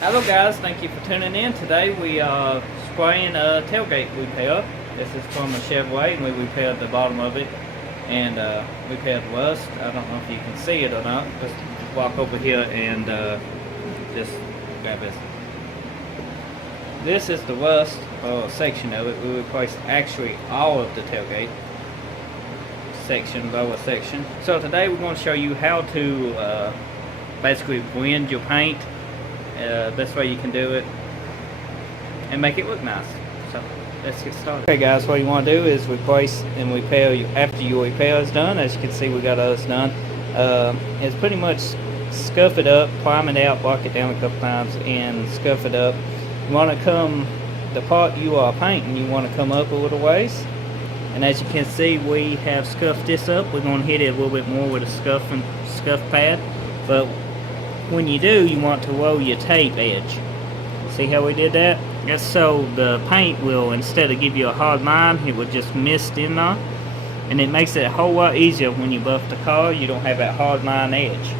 Hello guys, thank you for tuning in. Today we are spraying a tailgate repair. This is from a Chevrolet and we repaired the bottom of it and repaired the rust. I don't know if you can see it or not. Just walk over here and just grab this. This is the rust section of it. We replaced actually all of the tailgate section, lower section. So today we're going to show you how to basically blend your paint. Best way you can do it and make it look nice. So let's get started. Okay guys, what you want to do is replace and repair after your repair is done. As you can see, we got ours done. It's pretty much scuff it up, prime it out, block it down a couple times and scuff it up. You want to come, the part you are painting, you want to come up a little ways, and as you can see, we have scuffed this up. We're going to hit it a little bit more with a scuff pad, but when you do, you want to roll your tape edge. See how we did that? That's so the paint will, instead of give you a hard line, it will just mist in there. And it makes it a whole lot easier when you buff the car. You don't have that hard line edge.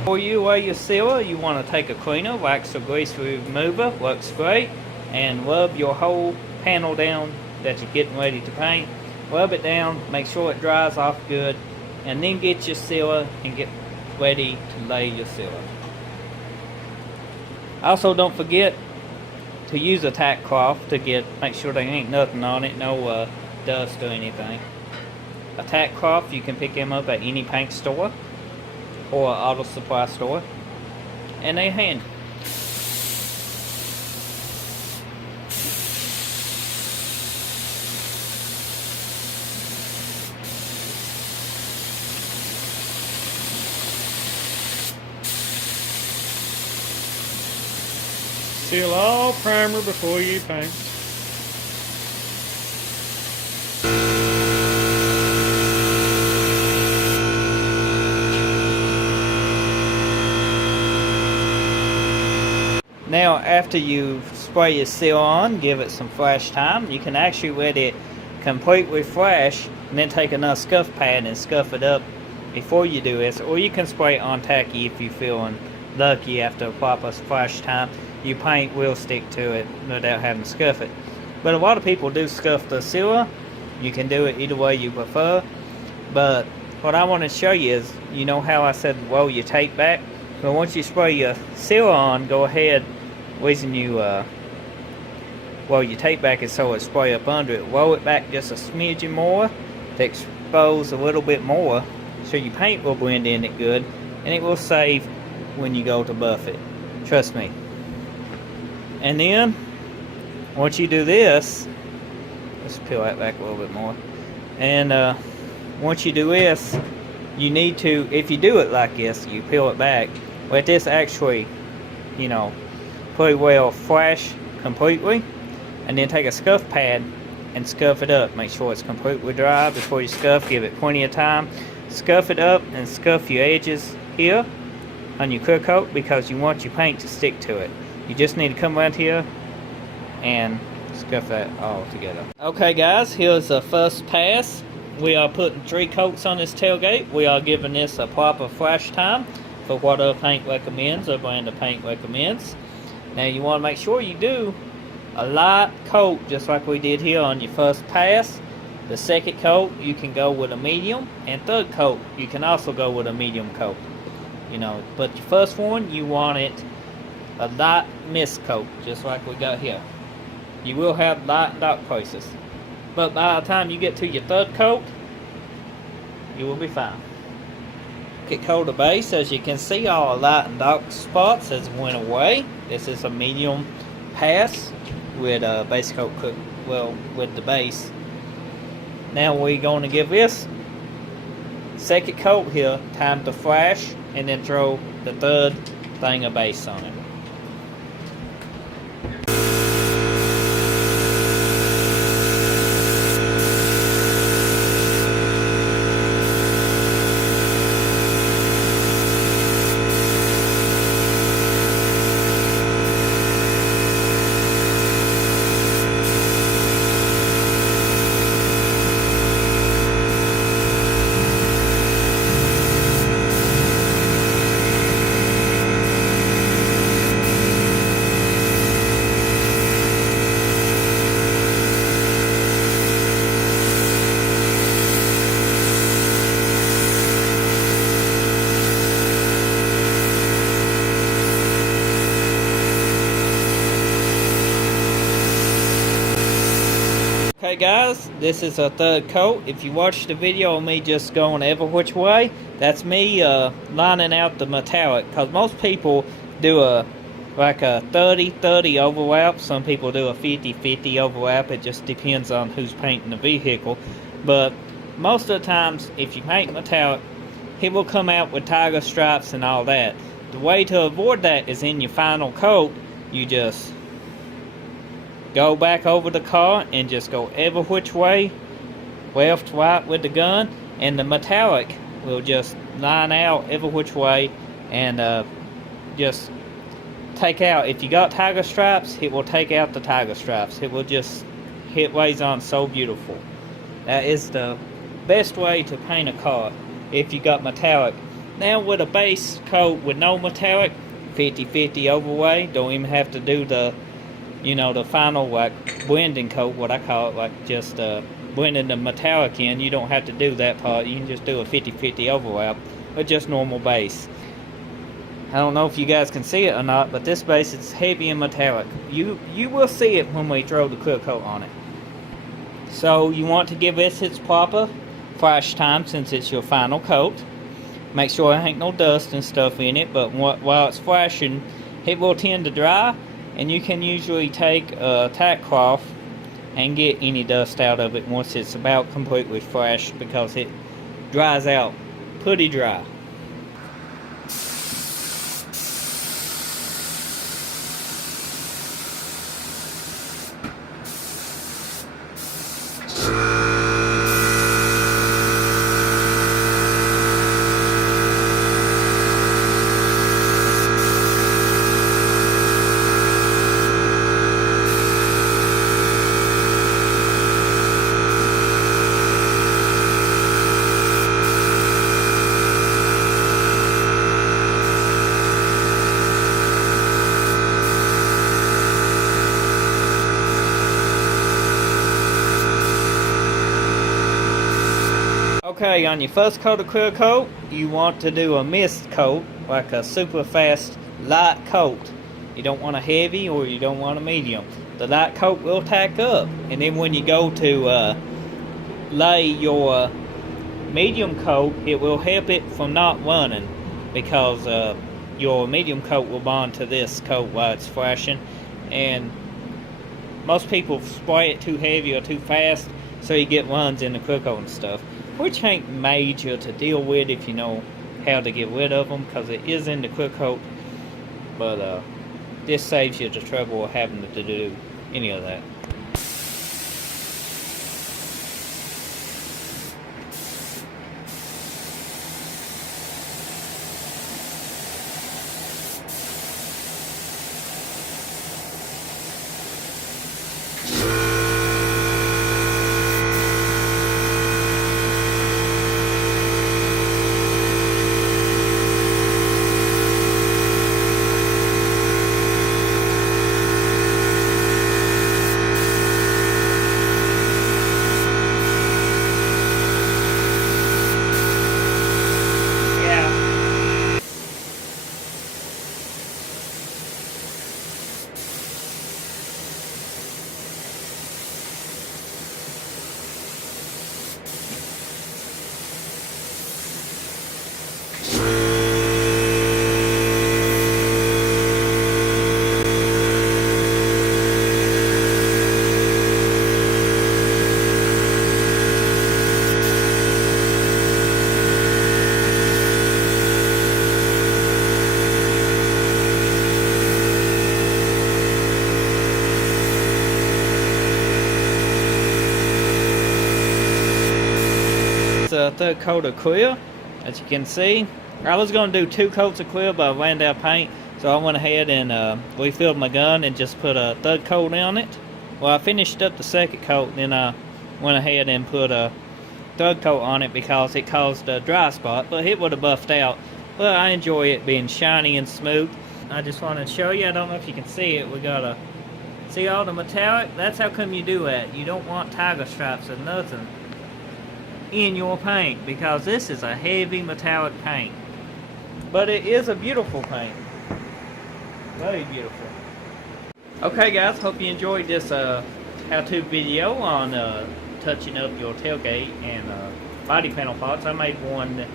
Before you weigh your sealer, you want to take a cleaner, wax or grease remover, works great, and rub your whole panel down that you're getting ready to paint. Rub it down, make sure it dries off good, and then get your sealer and get ready to lay your sealer. Also, don't forget to use a tack cloth to make sure there ain't nothing on it, no dust or anything. A tack cloth, you can pick them up at any paint store or auto supply store, and they handy. Seal all primer before you paint. Now after you spray your seal on, give it some flash time. You can actually let it completely flash and then take another scuff pad and scuff it up before you do this, or you can spray it on tacky if you're feeling lucky after a proper flash time. Your paint will stick to it without having to scuff it. But a lot of people do scuff the sealer. You can do it either way you prefer. But what I want to show you is, you know how I said roll your tape back? So once you spray your sealer on, go ahead, reason you roll your tape back is so it spray up under it. Roll it back just a smidgen more to expose a little bit more so your paint will blend in it good, and it will save when you go to buff it. Trust me. And then, once you do this, let's peel that back a little bit more. And once you do this, you need to, if you do it like this, you peel it back, let this actually, you know, pretty well flash completely. And then take a scuff pad and scuff it up. Make sure it's completely dry before you scuff. Give it plenty of time. Scuff it up and scuff your edges here on your clear coat because you want your paint to stick to it. You just need to come around here and scuff that all together. Okay guys, here's the first pass. We are putting 3 coats on this tailgate. We are giving this a proper flash time for what our paint recommends, or brand of paint recommends. Now you want to make sure you do a light coat just like we did here on your first pass. The second coat you can go with a medium, and third coat you can also go with a medium coat. You know, but your first one you want it a light mist coat, just like we got here. You will have light and dark places, but by the time you get to your third coat, you will be fine. Get coat of base. As you can see, all the light and dark spots has went away. This is a medium pass with a base coat with the base. Now we're going to give this second coat here time to flash, and then throw the third thing of base on it. Okay guys, this is a third coat. If you watched the video of me just going every which way, that's me lining out the metallic, because most people do like a 30-30 overlap. Some people do a 50-50 overlap. It just depends on who's painting the vehicle. But most of the times, if you paint metallic, it will come out with tiger stripes and all that. The way to avoid that is in your final coat, you just go back over the car and just go every which way, left, right with the gun, and the metallic will just line out every which way and just take out. If you got tiger stripes, it will take out the tiger stripes. It will just, it lays on so beautiful. That is the best way to paint a car if you got metallic. Now with a base coat with no metallic, 50-50 overlay, don't even have to do the, you know, the final like blending coat, what I call it, like just blending the metallic in. You don't have to do that part. You can just do a 50-50 overlap with just normal base. I don't know if you guys can see it or not, but this base is heavy and metallic. You will see it when we throw the clear coat on it. So you want to give this its proper flash time since it's your final coat. Make sure there ain't no dust and stuff in it, but while it's flashing, it will tend to dry, and you can usually take a tack cloth and get any dust out of it once it's about completely flashed, because it dries out pretty dry. Okay, on your first coat of clear coat, you want to do a mist coat, like a super fast light coat. You don't want a heavy or you don't want a medium. The light coat will tack up, and then when you go to lay your medium coat, it will help it from not running, because your medium coat will bond to this coat while it's flashing. And most people spray it too heavy or too fast, so you get runs in the clear coat and stuff, which ain't major to deal with if you know how to get rid of them, because it is in the clear coat. But this saves you the trouble of having to do any of that. Third coat of clear. As you can see, I was going to do 2 coats of clear, but I ran out of paint, so I went ahead and refilled my gun and just put a third coat on it. Well, I finished up the second coat, and then I went ahead and put a third coat on it because it caused a dry spot, but it would have buffed out. But I enjoy it being shiny and smooth. I just wanted to show you, I don't know if you can see it, we got a, see all the metallic? That's how come you do that. You don't want tiger stripes or nothing in your paint, because this is a heavy metallic paint, but it is a beautiful paint, very beautiful. Okay guys, hope you enjoyed this how-to video on touching up your tailgate and body panel parts. I made one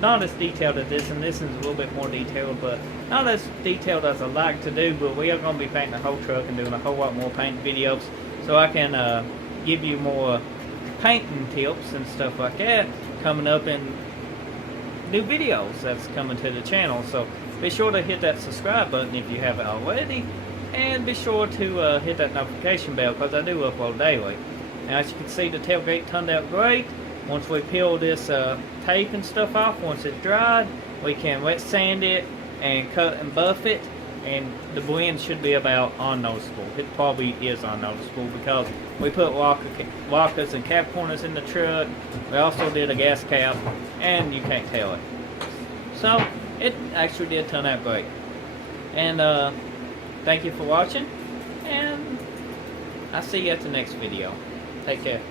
not as detailed as this, and this is a little bit more detailed, but not as detailed as I like to do. But we are going to be painting the whole truck and doing a whole lot more paint videos, so I can give you more painting tips and stuff like that coming up in new videos that's coming to the channel. So be sure to hit that subscribe button if you haven't already, and be sure to hit that notification bell, because I do upload daily. Now, as you can see, the tailgate turned out great. Once we peel this tape and stuff off, once it's dried, we can wet sand it and cut and buff it, and the blend should be about unnoticeable. It probably is unnoticeable because we put lockers and cap corners in the truck. We also did a gas cap, and you can't tell it. So it actually did turn out great. And thank you for watching, and I'll see you at the next video. Take care.